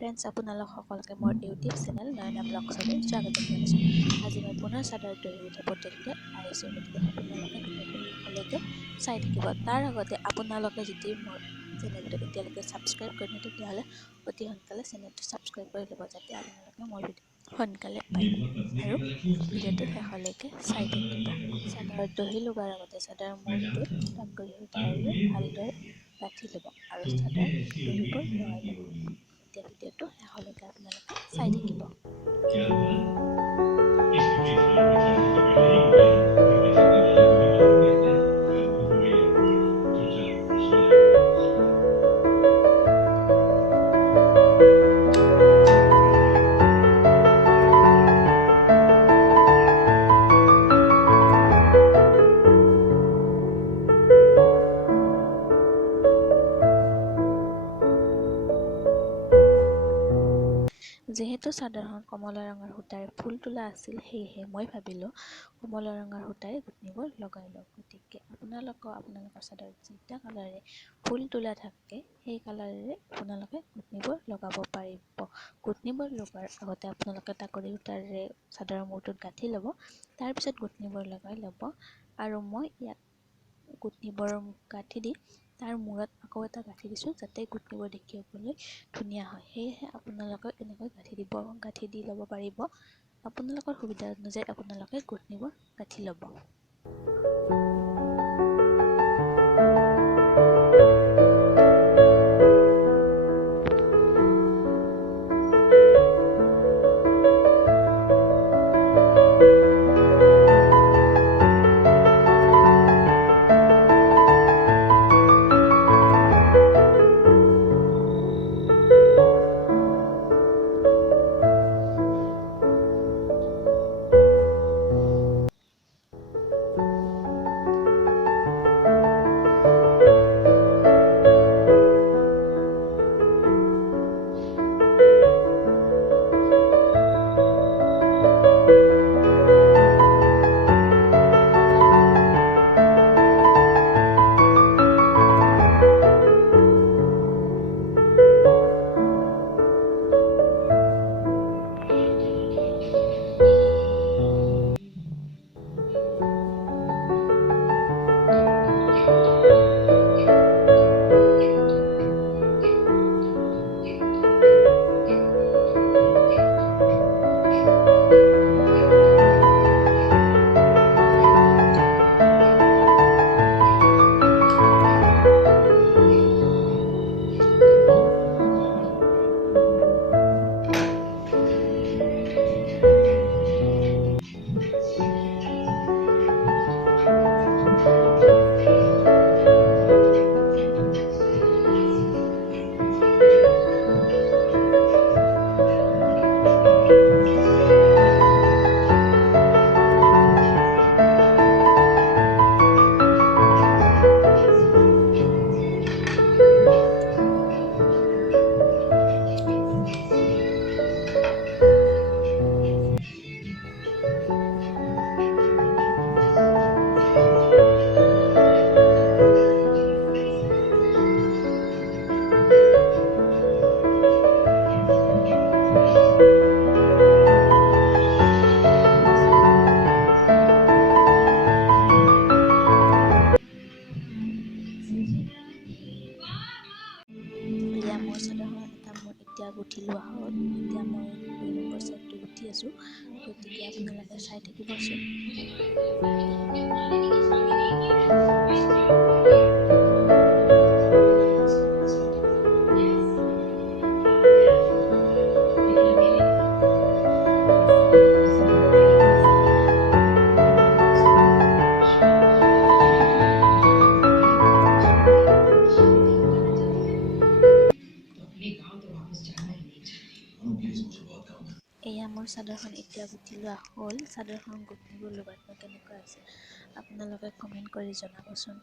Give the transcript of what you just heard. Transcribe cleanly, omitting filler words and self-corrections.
Friends, আপোনালোক সকলোকে মোৰ ইউটিউব চেনেল নয়না ব্লগছলৈ স্বাগতম জনাইছোঁ। আজি মই পুনৰ চাদৰ দহি গুঠা পদ্ধতিৰে আহিছোঁ, গতিকে আপোনালোকে ভিডিঅ'টো শেষলৈকে চাই থাকিব। তাৰ আগতে আপোনালোকে যদি মোৰ চেনেলটো এতিয়ালৈকে ছাবস্ক্ৰাইব কৰি নাই তেতিয়াহ'লে অতি সোনকালে চেনেলটো ছাবস্ক্ৰাইব কৰি ল'ব, যাতে আপোনালোকে মোৰ ভিডিঅ' সোনকালে পায় আৰু ভিডিঅ'টো শেষলৈকে চাই থাকিব। চাদৰত দহি লগোৱাৰ আগতে চাদৰ মূৰটোত টাকুৰি সূতাৰে ভালদৰে গাঁঠি ল'ব আৰু চাদৰ দহিবোৰ লগাই ল'ব। এতিয়া ভিডিঅ'টো শেষলৈকে আপোনালোকে চাই থাকিব। क्या हुआ? इसकी कोई खास दिखाने से पहले ही उठे हैं, फिर भी थकने वाले बुरी बातें कहते हैं। रात को हो गई है, चुपचाप सो जा। যিহেতু চাদৰখন কমলা ৰঙৰ সূতাৰে ফুল তোলা আছিল, সেয়েহে মই ভাবিলোঁ কমলা ৰঙৰ সূতাৰে গুঠনিবোৰ লগাই লওঁ। গতিকে আপোনালোকৰ চাদৰত যিটা কালাৰে ফুল তোলা থাকে সেই কালাৰেৰে আপোনালোকে গুঠনিবোৰ লগাব পাৰিব। গুঠনিবোৰ লগোৱাৰ আগতে আপোনালোকে টাকুৰি সূতাৰে চাদৰৰ মূৰটোত গাঁঠি ল'ব, তাৰপিছত গুঠনিবোৰ লগাই ল'ব। আৰু মই ইয়াত গুঠনিবোৰ গাঁঠি দি তাৰ মূৰত আকৌ এটা গাঁঠি দিছোঁ, যাতে গুঠনিবোৰ দেখিবলৈ ধুনীয়া হয়। সেয়েহে আপোনালোকে এনেকৈ গাঁঠি দি ল'ব পাৰিব। আপোনালোকৰ সুবিধা অনুযায়ী আপোনালোকে গুঠনিবোৰ গাঁঠি ল'ব। মোৰ চাদৰখন এতিয়া গুঠি লোৱা হ'ল। এতিয়া মই 2 নম্বৰ ছাইডটো গুঠি আছোঁ, গতিকে আপোনালোকে চাই থাকিবচোন। এয়া মোৰ চাদৰখন এতিয়া গুঠি লোৱা হ'ল। চাদৰখন গুঠনিবোৰ লগোৱাত কেনেকুৱা আছে আপোনালোকে কমেণ্ট কৰি জনাবচোন।